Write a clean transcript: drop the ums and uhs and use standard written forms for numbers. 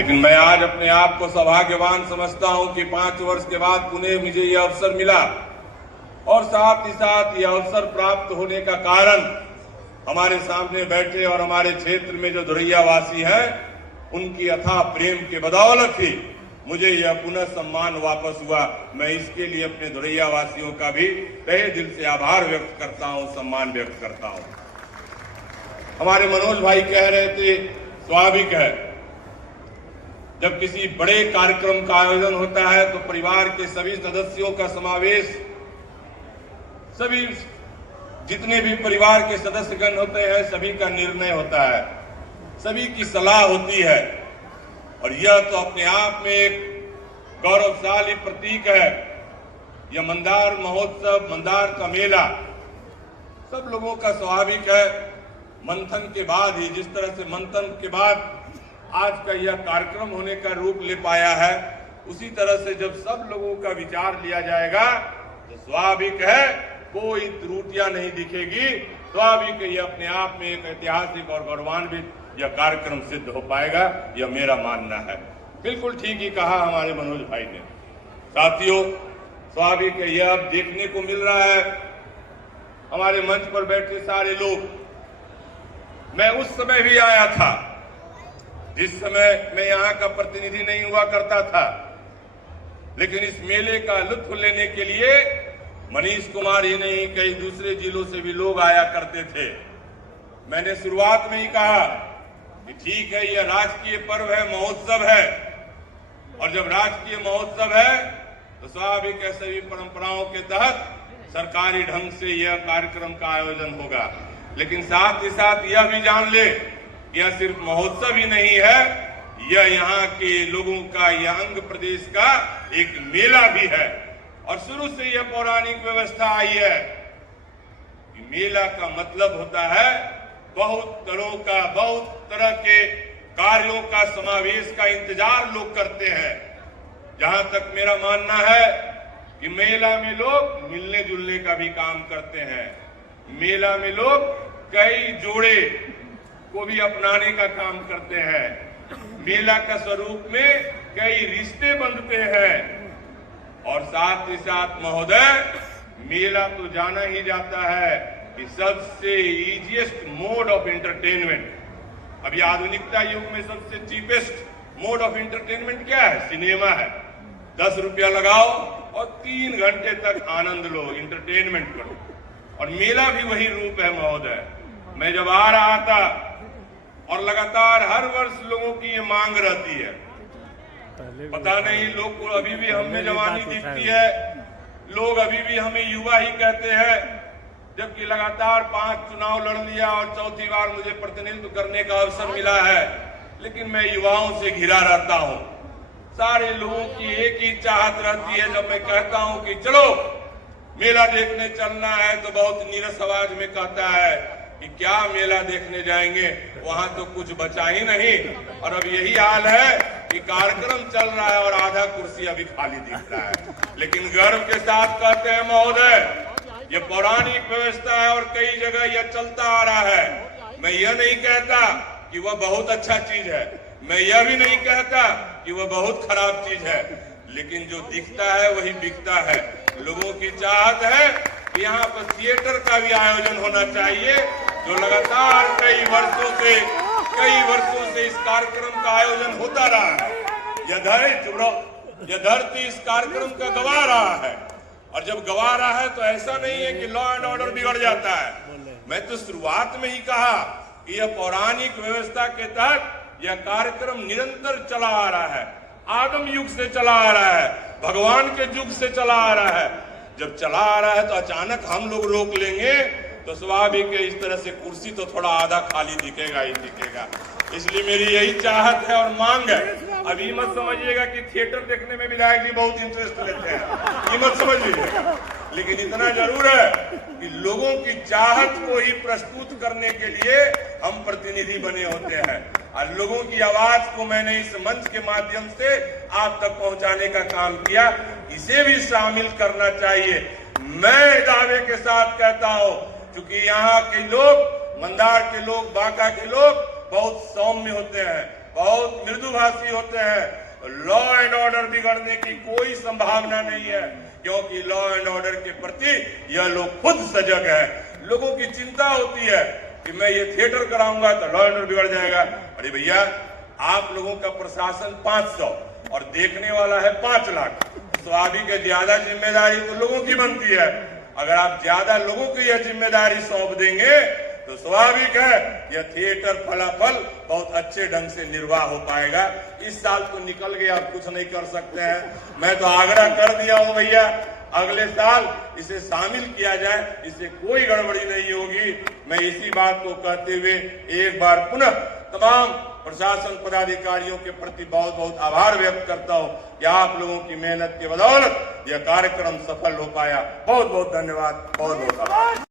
लेकिन मैं आज अपने आप को सौभाग्यवान समझता हूं कि 5 वर्ष के बाद पुनः मुझे यह अवसर मिला और साथ ही साथ यह अवसर प्राप्त होने का कारण हमारे सामने बैठे और हमारे क्षेत्र में जो धुरैया वासी हैं उनकी अथाह प्रेम के बदौलत ही मुझे यह पुनः सम्मान वापस हुआ। मैं इसके लिए अपने धुरैया वासियों का भी तहे दिल से आभार व्यक्त करता हूं, सम्मान व्यक्त करता हूं। हमारे मनोज भाई कह रहे थे, स्वाभाविक है जब किसी बड़े कार्यक्रम का आयोजन होता है तो परिवार के सभी सदस्यों का समावेश, सभी जितने भी परिवार के सदस्यगण होते हैं सभी का निर्णय होता है, सभी की सलाह होती है और यह तो अपने आप में एक गौरवशाली प्रतीक है। यह मंदार महोत्सव, मंदार का मेला सब लोगों का स्वाभाविक है। मंथन के बाद ही, जिस तरह से मंथन के बाद आज का यह कार्यक्रम होने का रूप ले पाया है, उसी तरह से जब सब लोगों का विचार लिया जाएगा तो स्वाभाविक है कोई त्रुटियां नहीं दिखेगी। स्वाभाविक है यह अपने आप में एक ऐतिहासिक और गौरवान्वित यह कार्यक्रम सिद्ध हो पाएगा, यह मेरा मानना है। बिल्कुल ठीक ही कहा हमारे मनोज भाई ने। साथियों, स्वाभाविक है यह अब देखने को मिल रहा है हमारे मंच पर बैठे सारे लोग। मैं उस समय भी आया था जिस समय मैं यहाँ का प्रतिनिधि नहीं हुआ करता था, लेकिन इस मेले का लुत्फ लेने के लिए मनीष कुमार ही नहीं कई दूसरे जिलों से भी लोग आया करते थे। मैंने शुरुआत में ही कहा कि ठीक है यह राजकीय पर्व है, महोत्सव है, और जब राजकीय महोत्सव है तो स्वाभाविक है सभी परंपराओं के तहत सरकारी ढंग से यह कार्यक्रम का आयोजन होगा। लेकिन साथ ही साथ यह भी जान ले यह सिर्फ महोत्सव ही नहीं है, यह यहाँ के लोगों का, यह अंग प्रदेश का एक मेला भी है। और शुरू से यह पौराणिक व्यवस्था आई है कि मेला का मतलब होता है बहुत तरह के कार्यों का समावेश का इंतजार लोग करते हैं। जहां तक मेरा मानना है कि मेला में लोग मिलने जुलने का भी काम करते हैं। मेला में लोग कई जोड़े को भी अपनाने का काम करते हैं। मेला का स्वरूप में कई रिश्ते बंधते हैं और साथ ही साथ महोदय, मेला तो जाना ही जाता है कि सबसे इजीएस्ट मोड ऑफ एंटरटेनमेंट। अभी आधुनिकता युग में सबसे चीपेस्ट मोड ऑफ एंटरटेनमेंट क्या है? सिनेमा है। 10 रुपया लगाओ और 3 घंटे तक आनंद लो, एंटरटेनमेंट करो। और मेला भी वही रूप है महोदय। मैं जब आ रहा था और लगातार हर वर्ष लोगों की ये मांग रहती है, पता नहीं लोग को अभी भी हमें जवानी दिखती है, लोग अभी भी हमें युवा ही कहते हैं, जबकि लगातार 5 चुनाव लड़ लिया और चौथी बार मुझे प्रतिनिधित्व करने का अवसर मिला है। लेकिन मैं युवाओं से घिरा रहता हूं। सारे लोगों की एक ही चाहत रहती है, जब मैं कहता हूं कि चलो मेला देखने चलना है तो बहुत नीरस आवाज में कहता है कि क्या मेला देखने जाएंगे, वहां तो कुछ बचा ही नहीं। और अब यही हाल है कि कार्यक्रम चल रहा है और आधा कुर्सी अभी खाली दिख रहा है। लेकिन गर्व के साथ कहते हैं महोदय, ये पौराणिक व्यवस्था है और कई जगह यह चलता आ रहा है। मैं यह नहीं कहता कि वह बहुत अच्छा चीज है, मैं यह भी नहीं कहता कि वह बहुत खराब चीज है, लेकिन जो दिखता है वही बिकता है। लोगों की चाहत है कि यहाँ पर थिएटर का भी आयोजन होना चाहिए, जो लगातार कई वर्षों से इस कार्यक्रम का आयोजन होता रहा है। यह धरती इस कार्यक्रम का गवा रहा है, और जब गवा रहा है तो ऐसा नहीं है कि लॉ एंड ऑर्डर बिगड़ जाता है। मैं तो शुरुआत में ही कहा कि यह पौराणिक व्यवस्था के तहत यह कार्यक्रम निरंतर चला आ रहा है, आगम युग से चला आ रहा है, भगवान के युग से चला आ रहा है। जब चला आ रहा है तो अचानक हम लोग रोक लेंगे तो स्वाभाविक है इस तरह से कुर्सी तो थोड़ा आधा खाली दिखेगा ही दिखेगा। इसलिए मेरी यही चाहत है और मांग है। अभी मत समझिएगा कि थिएटर देखने में विधायक जी बहुत इंटरेस्ट लेते हैं, ये मत समझ लीजिएगा। लेकिन इतना जरूर है कि लोगों की चाहत को ही प्रस्तुत करने के लिए हम प्रतिनिधि बने होते हैं, और लोगों की आवाज को मैंने इस मंच के माध्यम से आप तक पहुंचाने का काम किया। इसे भी शामिल करना चाहिए। मैं दावे के साथ कहता हूं, क्योंकि यहाँ के लोग, मंदार के लोग, बांका के लोग बहुत सौम्य होते हैं, बहुत मृदुभाषी होते हैं। लॉ एंड ऑर्डर बिगड़ने की कोई संभावना नहीं है, क्योंकि लॉ एंड ऑर्डर के प्रति यह लोग खुद सजग है। लोगों की चिंता होती है कि मैं ये थिएटर कराऊंगा तो लॉ एंड ऑर्डर बिगड़ जाएगा। अरे भैया, आप लोगों का प्रशासन 500 और देखने वाला है 5 लाख। स्वाभाविक है ज्यादा जिम्मेदारी तो लोगों की बनती है। अगर आप ज्यादा लोगों को यह जिम्मेदारी सौंप देंगे तो स्वाभाविक है यह थिएटर फलाफल बहुत अच्छे ढंग से निर्वाह हो पाएगा। इस साल तो निकल गया, अब कुछ नहीं कर सकते हैं। मैं तो आग्रह कर दिया हूं भैया, अगले साल इसे शामिल किया जाए, इससे कोई गड़बड़ी नहीं होगी। मैं इसी बात को कहते हुए एक बार पुनः तमाम प्रशासन पदाधिकारियों के प्रति बहुत बहुत आभार व्यक्त करता हूं कि आप लोगों की मेहनत के बदौलत यह कार्यक्रम सफल हो पाया। बहुत बहुत धन्यवाद, बहुत बहुत आभार।